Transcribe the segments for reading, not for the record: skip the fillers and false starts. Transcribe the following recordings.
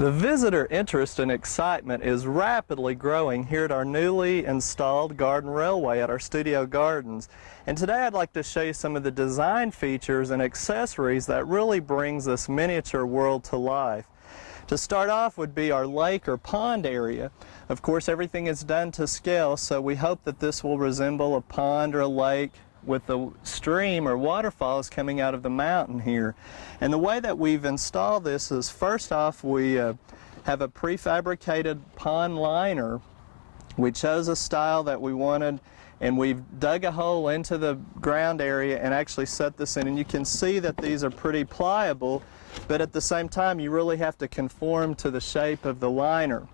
The visitor interest and excitement is rapidly growing here at our newly installed garden railway at our studio gardens. And today I'd like to show you some of the design features and accessories that really brings this miniature world to life. To start off would be our lake or pond area. Of course, everything is done to scale, so we hope that this will resemble a pond or a lake with the stream or waterfalls coming out of the mountain here. And the way that we've installed this is, first off, we have a prefabricated pond liner. We chose a style that we wanted, and we've dug a hole into the ground area and actually set this in. And you can see that these are pretty pliable, but at the same time you really have to conform to the shape of the liner.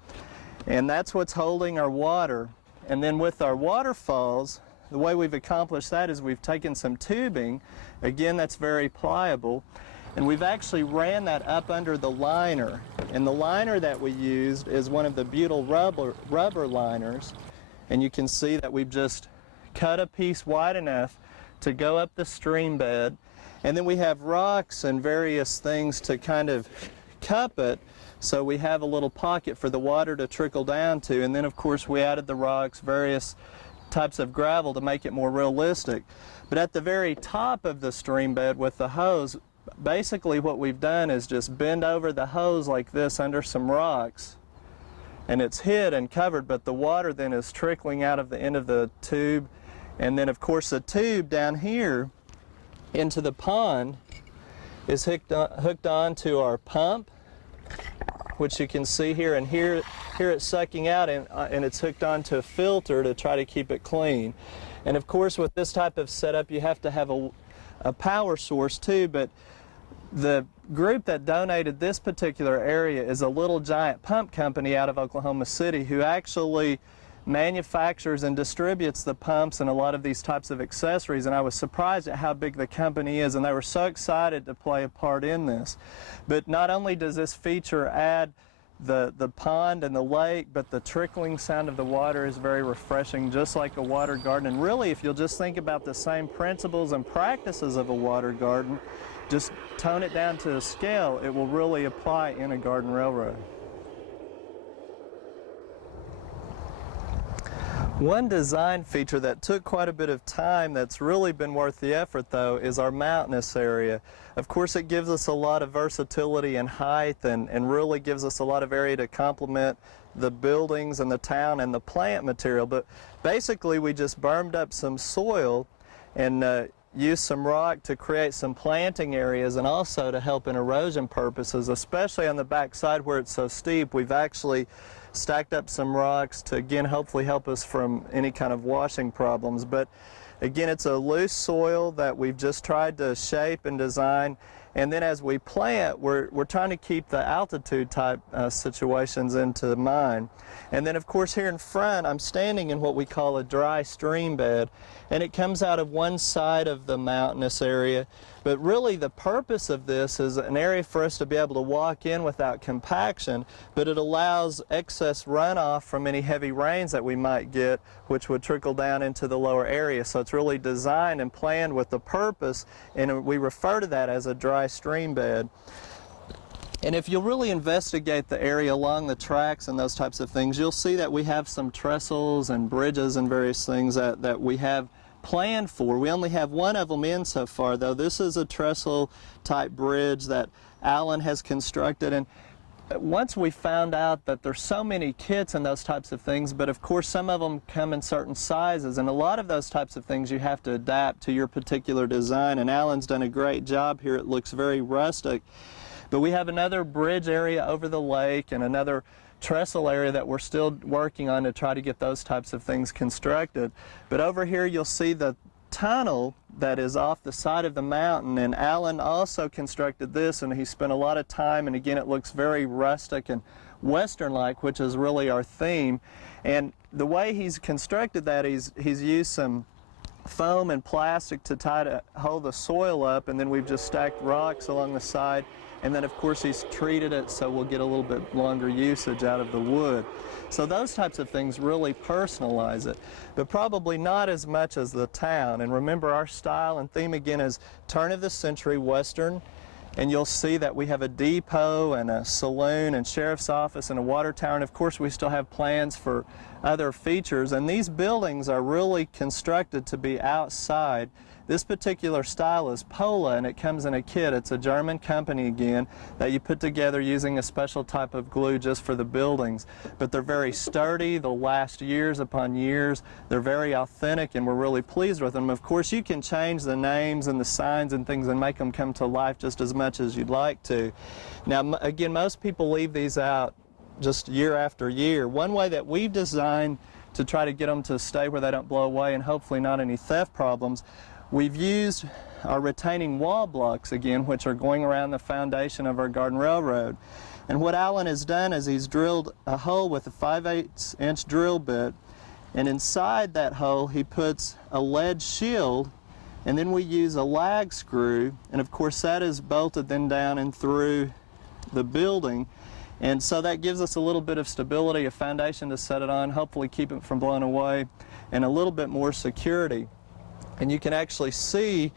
And that's what's holding our water. And then with our waterfalls, the way we've accomplished that is we've taken some tubing, again that's very pliable, and we've actually ran that up under the liner. And the liner that we used is one of the butyl rubber liners, and you can see that we've just cut a piece wide enough to go up the stream bed, and then we have rocks and various things to kind of cup it, so we have a little pocket for the water to trickle down to. And then of course we added the rocks, various types of gravel to make it more realistic. But at the very top of the stream bed with the hose, basically what we've done is just bend over the hose like this under some rocks, and it's hid and covered, but the water then is trickling out of the end of the tube. And then of course the tube down here into the pond is hooked on to our pump, which you can see here, and here it's sucking out, and it's hooked onto a filter to try to keep it clean. And of course with this type of setup you have to have a power source too, but the group that donated this particular area is a Little Giant Pump Company out of Oklahoma City, who actually manufactures and distributes the pumps and a lot of these types of accessories. And I was surprised at how big the company is, and they were so excited to play a part in this. But not only does this feature add the pond and the lake, but the trickling sound of the water is very refreshing, just like a water garden. And really, if you'll just think about the same principles and practices of a water garden, just tone it down to a scale, it will really apply in a garden railroad. One design feature that took quite a bit of time that's really been worth the effort, though, is our mountainous area. Of course, it gives us a lot of versatility and height, and really gives us a lot of area to complement the buildings and the town and the plant material. But basically, we just bermed up some soil and used some rock to create some planting areas, and also to help in erosion purposes, especially on the back side where it's so steep. We've actually stacked up some rocks to, again, hopefully help us from any kind of washing problems. But again, it's a loose soil that we've just tried to shape and design. And then as we plant, we're trying to keep the altitude type situations into mind. And then of course here in front, I'm standing in what we call a dry stream bed, and it comes out of one side of the mountainous area. But really the purpose of this is an area for us to be able to walk in without compaction, but it allows excess runoff from any heavy rains that we might get, which would trickle down into the lower area. So it's really designed and planned with the purpose, and we refer to that as a dry stream bed. And if you'll really investigate the area along the tracks and those types of things, you'll see that we have some trestles and bridges and various things that we have planned for. We only have one of them in so far, though. This is a trestle type bridge that Alan has constructed, and once we found out that there's so many kits and those types of things, but of course some of them come in certain sizes, and a lot of those types of things you have to adapt to your particular design, and Alan's done a great job here. It looks very rustic. But we have another bridge area over the lake and another trestle area that we're still working on to try to get those types of things constructed. But over here you'll see the tunnel that is off the side of the mountain, and Alan also constructed this, and he spent a lot of time, and again it looks very rustic and western-like, which is really our theme. And the way he's constructed that, he's used some foam and plastic to try to hold the soil up, and then we've just stacked rocks along the side. And then of course he's treated it so we'll get a little bit longer usage out of the wood. So those types of things really personalize it, but probably not as much as the town. And remember, our style and theme again is turn of the century Western and you'll see that we have a depot and a saloon and sheriff's office and a water tower, and of course we still have plans for other features, and these buildings are really constructed to be outside. This particular style is Pola, and it comes in a kit. It's a German company again that you put together using a special type of glue just for the buildings. But they're very sturdy, they'll last years upon years, they're very authentic, and we're really pleased with them. Of course, you can change the names and the signs and things and make them come to life just as much as you'd like to. Now, again, most people leave these out just year after year. One way that we've designed to try to get them to stay where they don't blow away and hopefully not any theft problems, we've used our retaining wall blocks again, which are going around the foundation of our garden railroad. And what Alan has done is he's drilled a hole with a 5/8" drill bit, and inside that hole he puts a lead shield, and then we use a lag screw, and of course that is bolted then down and through the building. And so that gives us a little bit of stability, a foundation to set it on, hopefully keep it from blowing away, and a little bit more security. And you can actually see,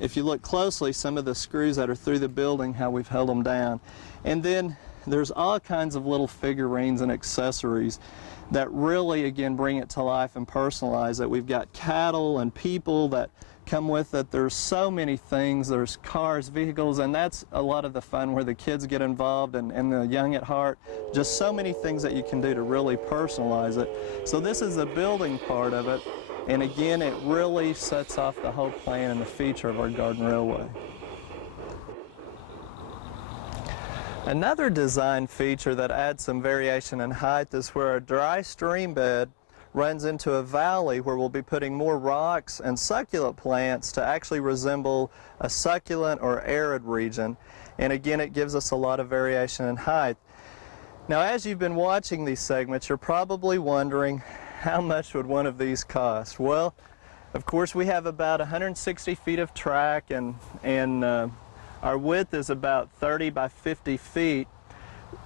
if you look closely, some of the screws that are through the building, how we've held them down. And then there's all kinds of little figurines and accessories that really, again, bring it to life and personalize it. We've got cattle and people that come with it. There's so many things. There's cars, vehicles, and that's a lot of the fun where the kids get involved and the young at heart. Just so many things that you can do to really personalize it. So this is the building part of it. And again, it really sets off the whole plan and the feature of our garden railway. Another design feature that adds some variation in height is where a dry stream bed runs into a valley where we'll be putting more rocks and succulent plants to actually resemble a succulent or arid region. And again, it gives us a lot of variation in height. Now, as you've been watching these segments, you're probably wondering, how much would one of these cost? Well, of course, we have about 160 feet of track, and our width is about 30 by 50 feet.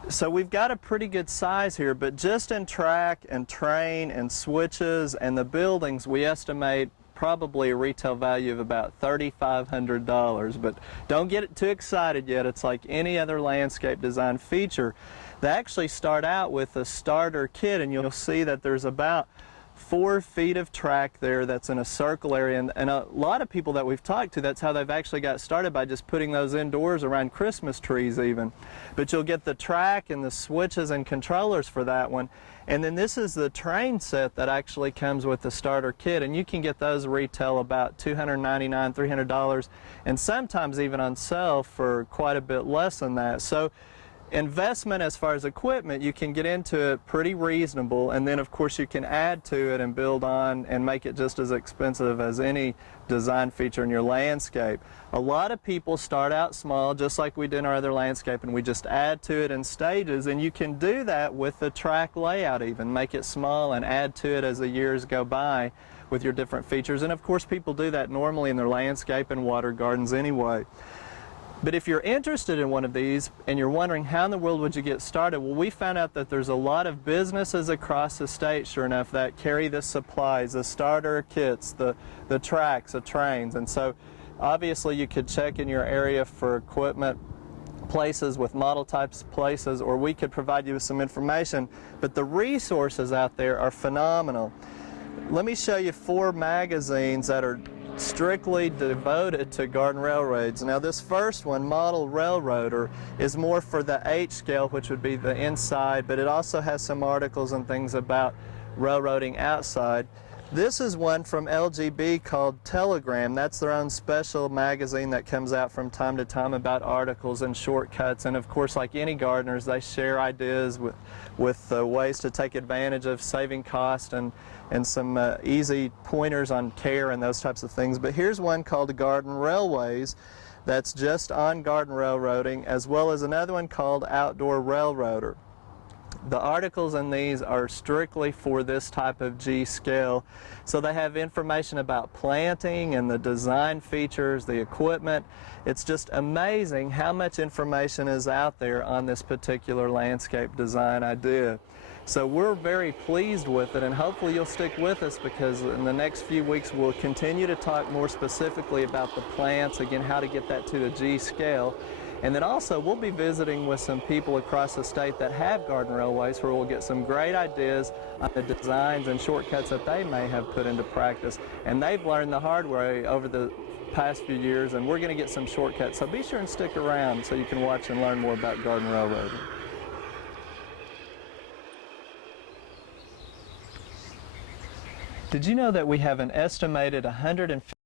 So we've got a pretty good size here, but just in track and train and switches and the buildings, we estimate probably a retail value of about $3,500. But don't get too excited yet. It's like any other landscape design feature. They actually start out with a starter kit, and you'll see that there's about 4 feet of track there that's in a circle area, and a lot of people that we've talked to, that's how they've actually got started, by just putting those indoors around Christmas trees even. But you'll get the track and the switches and controllers for that one, and then this is the train set that actually comes with the starter kit, and you can get those retail about $299, $300, and sometimes even on sale for quite a bit less than that. So investment as far as equipment, you can get into it pretty reasonable, and then of course you can add to it and build on and make it just as expensive as any design feature in your landscape. A lot of people start out small, just like we did in our other landscape, and we just add to it in stages, and you can do that with the track layout even. Make it small and add to it as the years go by with your different features, and of course people do that normally in their landscape and water gardens anyway. But if you're interested in one of these and you're wondering how in the world would you get started, well, we found out that there's a lot of businesses across the state, sure enough, that carry the supplies, the starter kits, the tracks, the trains. And so obviously you could check in your area for equipment places with model types places, or we could provide you with some information. But the resources out there are phenomenal. Let me show you 4 magazines that are strictly devoted to garden railroads. Now this first one, Model Railroader, is more for the H scale, which would be the inside, but it also has some articles and things about railroading outside. This is one from LGB called Telegram. That's their own special magazine that comes out from time to time about articles and shortcuts, and of course, like any gardeners, they share ideas with ways to take advantage of saving cost and some easy pointers on care and those types of things. But here's one called Garden Railways that's just on garden railroading, as well as another one called Outdoor Railroader. The articles in these are strictly for this type of G scale, so they have information about planting and the design features, the equipment. It's just amazing how much information is out there on this particular landscape design idea. So we're very pleased with it, and hopefully you'll stick with us, because in the next few weeks we'll continue to talk more specifically about the plants, again, how to get that to the G scale. And then also we'll be visiting with some people across the state that have garden railways, where we'll get some great ideas on the designs and shortcuts that they may have put into practice. And they've learned the hard way over the past few years, and we're going to get some shortcuts. So be sure and stick around so you can watch and learn more about garden railroading. Did you know that we have an estimated 150